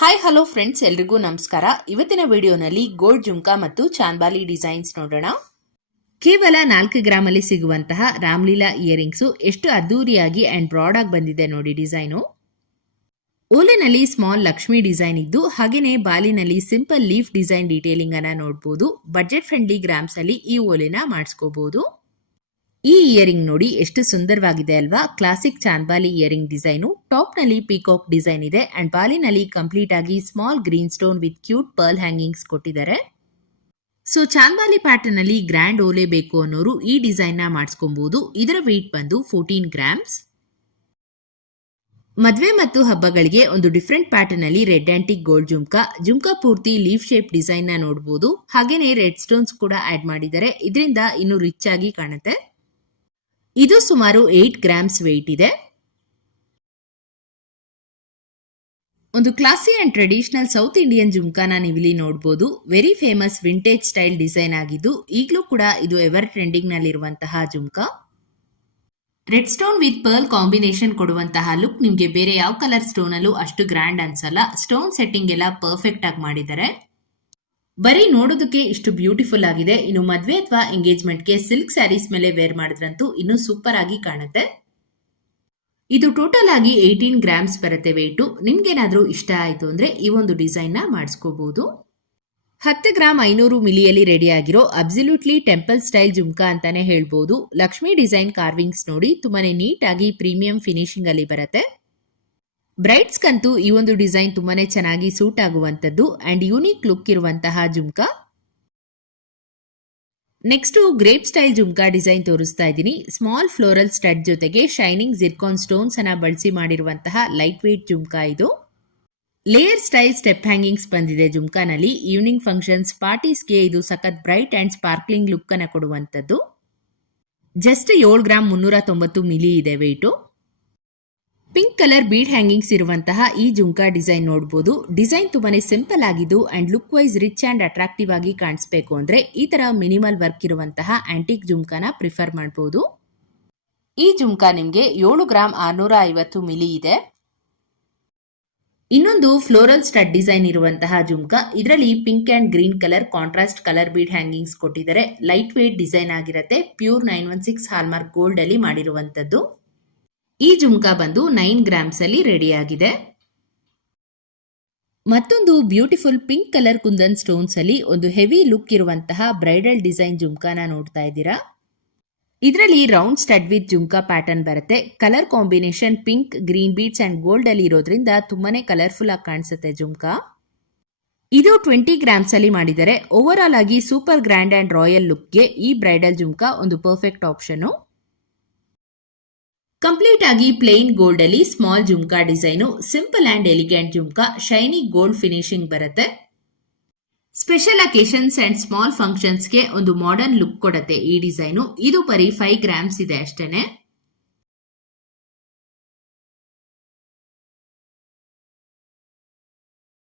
Hi hello friends, ಎಲ್ರಿಗೂ ನಮಸ್ಕಾರ. ಇವತ್ತಿನ ವಿಡಿಯೋನಲ್ಲಿ ಗೋಲ್ಡ್ ಜುಮ್ಕಾ ಮತ್ತು ಚಾಂದ್ಬಾಲಿ ಡಿಸೈನ್ಸ್ ನೋಡೋಣ. ಕೇವಲ 4 ಗ್ರಾಮಲ್ಲಿ ಸಿಗುವಂತಹ ರಾಮ್ಲೀಲಾ ಇಯರಿಂಗ್ಸು ಎಷ್ಟು ಅದ್ದೂರಿಯಾಗಿ ಅಂಡ್ ಬ್ರಾಡ್ ಆಗಿ ಬಂದಿದೆ ನೋಡಿ ಡಿಸೈನು. ಓಲೆನಲ್ಲಿ ಸ್ಮಾಲ್ ಲಕ್ಷ್ಮಿ ಡಿಸೈನ್ ಇದ್ದು ಹಾಗೇನೆ ಬಾಲಿನಲ್ಲಿ ಸಿಂಪಲ್ ಲೀಫ್ ಡಿಸೈನ್ ಡೀಟೇಲಿಂಗ್ ಅನ್ನ ನೋಡಬಹುದು. ಬಜೆಟ್ ಫ್ರೆಂಡ್ಲಿ ಗ್ರಾಮ್ಸ್ ಅಲ್ಲಿ ಈ ಓಲೆನ ಮಾಡಿಸ್ಕೋಬಹುದು. ಈ ಇಯರಿಂಗ್ ನೋಡಿ ಎಷ್ಟು ಸುಂದರವಾಗಿದೆ ಅಲ್ವಾ. Classic chandbali earring design. Top ನಲ್ಲಿ ಪೀಕಾಕ್ ಡಿಸೈನ್ ಇದೆ ಅಂಡ್ ಬಾಲಿನಲ್ಲಿ ಕಂಪ್ಲೀಟ್ ಆಗಿ small green stone with cute pearl hangings ಕೊಟ್ಟಿದ್ದಾರೆ. ಸೊ ಚಾಂದ್ಬಾಲಿ ಪ್ಯಾಟರ್ನ್ ಅಲ್ಲಿ ಗ್ರ್ಯಾಂಡ್ ಓಲೆ ಬೇಕು ಅನ್ನೋರು ಈ ಡಿಸೈನ್ ನ ಮಾಡಿಸ್ಕೊಬಹುದು. ಇದರ ವೆಯ್ಟ್ ಬಂದು 14 ಗ್ರಾಮ್ಸ್. ಮದುವೆ ಮತ್ತು ಹಬ್ಬಗಳಿಗೆ ಒಂದು ಡಿಫ್ರೆಂಟ್ ಪ್ಯಾಟರ್ನ್ ಅಲ್ಲಿ ರೆಡ್ ಆಂಟಿಕ್ ಗೋಲ್ಡ್ ಜುಮ್ಕಾ ಪೂರ್ತಿ ಲೀಫ್ ಶೇಪ್ ಡಿಸೈನ್ ನ ನೋಡಬಹುದು. ಹಾಗೇನೆ ರೆಡ್ ಸ್ಟೋನ್ಸ್ ಕೂಡ ಆಡ್ ಮಾಡಿದ್ದಾರೆ. ಇದರಿಂದ ಇನ್ನು ರಿಚ್ ಆಗಿ ಕಾಣುತ್ತೆ. ಇದು ಸುಮಾರು 8 ಗ್ರಾಮ್ಸ್ ವೆಯ್ಟ್ ಇದೆ. ಒಂದು classy and traditional south Indian ಜುಮ್ಕಾನ ನೀವಿಲ್ಲಿ ನೋಡಬಹುದು. Very famous vintage style design ಆಗಿದ್ದು ಈಗಲೂ ಕೂಡ ಇದು ಎವರ್ ಟ್ರೆಂಡಿಂಗ್ ನಲ್ಲಿರುವಂತಹ jhumka. Red stone with pearl combination ಕೊಡುವಂತಹ ಲುಕ್ ನಿಮ್ಗೆ ಬೇರೆ ಯಾವ ಕಲರ್ ಸ್ಟೋನ್ ಅಲ್ಲೂ ಅಷ್ಟು ಗ್ರ್ಯಾಂಡ್ ಅನ್ಸಲ್ಲ. ಸ್ಟೋನ್ ಸೆಟ್ಟಿಂಗ್ ಎಲ್ಲ ಪರ್ಫೆಕ್ಟ್ ಆಗಿ ಮಾಡಿದ್ದಾರೆ. ಬರೀ ನೋಡೋದಕ್ಕೆ ಇಷ್ಟು ಬ್ಯೂಟಿಫುಲ್ ಆಗಿದೆ. ಇನ್ನು ಮದ್ವೆ ಅಥವಾ ಎಂಗೇಜ್ಮೆಂಟ್ಗೆ ಸಿಲ್ಕ್ ಸ್ಯಾರೀಸ್ ಮೇಲೆ ವೇರ್ ಮಾಡಿದ್ರಂತೂ ಇನ್ನೂ ಸೂಪರ್ ಆಗಿ ಕಾಣುತ್ತೆ. ಇದು ಟೋಟಲ್ ಆಗಿ 18 ಗ್ರಾಮ್ಸ್ ಬರುತ್ತೆ ವೇಟು. ನಿಮ್ಗೇನಾದ್ರೂ ಇಷ್ಟ ಆಯ್ತು ಅಂದ್ರೆ ಈ ಒಂದು ಡಿಸೈನ್ ನ ಮಾಡಿಸ್ಕೋಬಹುದು. 10 ಗ್ರಾಮ್ 500 ಮಿಲಿಯಲ್ಲಿ ರೆಡಿ ಆಗಿರೋ ಅಬ್ಸಲ್ಯೂಟ್ಲಿ ಟೆಂಪಲ್ ಸ್ಟೈಲ್ ಜುಮ್ಕಾ ಅಂತಾನೆ ಹೇಳ್ಬೋದು. ಲಕ್ಷ್ಮಿ ಡಿಸೈನ್ ಕಾರ್ವಿಂಗ್ಸ್ ನೋಡಿ ತುಂಬಾನೇ ನೀಟ್ ಆಗಿ ಪ್ರೀಮಿಯಂ ಫಿನಿಶಿಂಗ್ ಅಲ್ಲಿ ಬರುತ್ತೆ. ಬ್ರೈಡ್ಸ್ಗಂತೂ ಈ ಒಂದು ಡಿಸೈನ್ ತುಂಬಾನೇ ಚೆನ್ನಾಗಿ ಸೂಟ್ ಆಗುವಂತದ್ದು ಅಂಡ್ ಯೂನಿಕ್ ಲುಕ್ ಇರುವಂತಹ jhumka. Next grape style jhumka design ತೋರಿಸ್ತಾ ಇದ್ದೀನಿ. ಸ್ಮಾಲ್ ಫ್ಲೋರಲ್ ಸ್ಟಡ್ ಜೊತೆಗೆ ಶೈನಿಂಗ್ ಜಿರ್ಕಾನ್ ಸ್ಟೋನ್ಸ್ ಅನ್ನ ಬಳಸಿ ಮಾಡಿರುವಂತಹ ಲೈಟ್ ವೇಟ್ ಜುಮ್ಕಾ ಇದು. ಲೇಯರ್ ಸ್ಟೈಲ್ ಸ್ಟೆಪ್ ಹ್ಯಾಂಗಿಂಗ್ಸ್ ಬಂದಿದೆ ಜುಮ್ಕಾನಲ್ಲಿ. ಈವ್ನಿಂಗ್ ಫಂಕ್ಷನ್ಸ್ ಪಾರ್ಟೀಸ್ಗೆ ಇದು ಸಖತ್ ಬ್ರೈಟ್ ಅಂಡ್ ಸ್ಪಾರ್ಕ್ಲಿಂಗ್ ಲುಕ್ ಅನ್ನ ಕೊಡುವಂತದ್ದು. ಜಸ್ಟ್ 7 ಗ್ರಾಮ್ 390 ಮಿಲಿ ಇದೆ weight. Pink colour bead hangings ಇರುವಂತಹ ಈ ಜುಮ್ಕಾ ಡಿಸೈನ್ ನೋಡಬಹುದು. ಡಿಸೈನ್ ತುಂಬಾನೇ ಸಿಂಪಲ್ ಆಗಿದ್ದು and look wise rich and attractive ಆಗಿ ಕಾಣಿಸಬೇಕು ಅಂದ್ರೆ ಈ ತರ ಮಿನಿಮಲ್ ವರ್ಕ್ ಇರುವಂತಹ ಆಂಟಿಕ್ ಜುಮ್ಕಾನ ಪ್ರಿಫರ್ ಮಾಡಬಹುದು. ಈ ಜುಮ್ಕಾ ನಿಮ್ಗೆ 7 ಗ್ರಾಮ್ 650 ಮಿಲಿ ಇದೆ. ಇನ್ನೊಂದು ಫ್ಲೋರಲ್ ಸ್ಟಡ್ ಡಿಸೈನ್ ಇರುವಂತಹ ಜುಮ್ಕಾ. ಇದರಲ್ಲಿ pink and green colour contrast colour bead hangings ಕೊಟ್ಟಿದ್ದಾರೆ. ಲೈಟ್ ವೇಟ್ ಡಿಸೈನ್ ಆಗಿರುತ್ತೆ. ಪ್ಯೂರ್ 916 ಹಾಲ್ಮಾರ್ಕ್ ಗೋಲ್ಡ್ ಅಲ್ಲಿ ಮಾಡಿರುವಂತದ್ದು. ಈ ಜುಮ್ಕಾ ಬಂದು 9 ಗ್ರಾಮ್ಸ್ ಅಲ್ಲಿ ರೆಡಿ ಆಗಿದೆ. ಮತ್ತೊಂದು beautiful pink colour kundan stones ಅಲ್ಲಿ ಒಂದು ಹೆವಿ ಲುಕ್ ಇರುವಂತಹ ಬ್ರೈಡಲ್ ಡಿಸೈನ್ ಜುಮ್ಕಾನ ನೋಡ್ತಾ ಇದ್ದೀರಾ. ಇದರಲ್ಲಿ round stud with jhumka pattern ಬರುತ್ತೆ. Colour combination pink, green beads and gold ಅಲ್ಲಿ ಇರೋದ್ರಿಂದ ತುಂಬಾನೇ ಕಲರ್ಫುಲ್ ಆಗಿ ಕಾಣಿಸುತ್ತೆ ಜುಮ್ಕಾ. ಇದು 20 ಗ್ರಾಮ್ಸ್ ಅಲ್ಲಿ ಮಾಡಿದರೆ ಓವರ್ ಆಲ್ ಆಗಿ ಸೂಪರ್ ಗ್ರ್ಯಾಂಡ್ ಅಂಡ್ ರಾಯಲ್ ಲುಕ್ಗೆ ಈ ಬ್ರೈಡಲ್ ಜುಮ್ಕಾ ಒಂದು ಪರ್ಫೆಕ್ಟ್ ಆಪ್ಷನ್. ಕಂಪ್ಲೀಟ್ ಆಗಿ ಪ್ಲೇನ್ ಗೋಲ್ಡ್ ಅಲ್ಲಿ small jhumka design. Simple and elegant jhumka. Shiny gold finishing ಬರುತ್ತೆ. ಸ್ಪೆಷಲ್ ಅಕೇಶನ್ಸ್ ಅಂಡ್ ಸ್ಮಾಲ್ ಫಂಕ್ಷನ್ಸ್ಗೆ ಒಂದು ಮಾಡರ್ನ್ ಲುಕ್ ಕೊಡುತ್ತೆ ಈ ಡಿಸೈನು. ಇದು ಬರೀ 5 ಗ್ರಾಮ್ಸ್ ಇದೆ ಅಷ್ಟೇನೆ.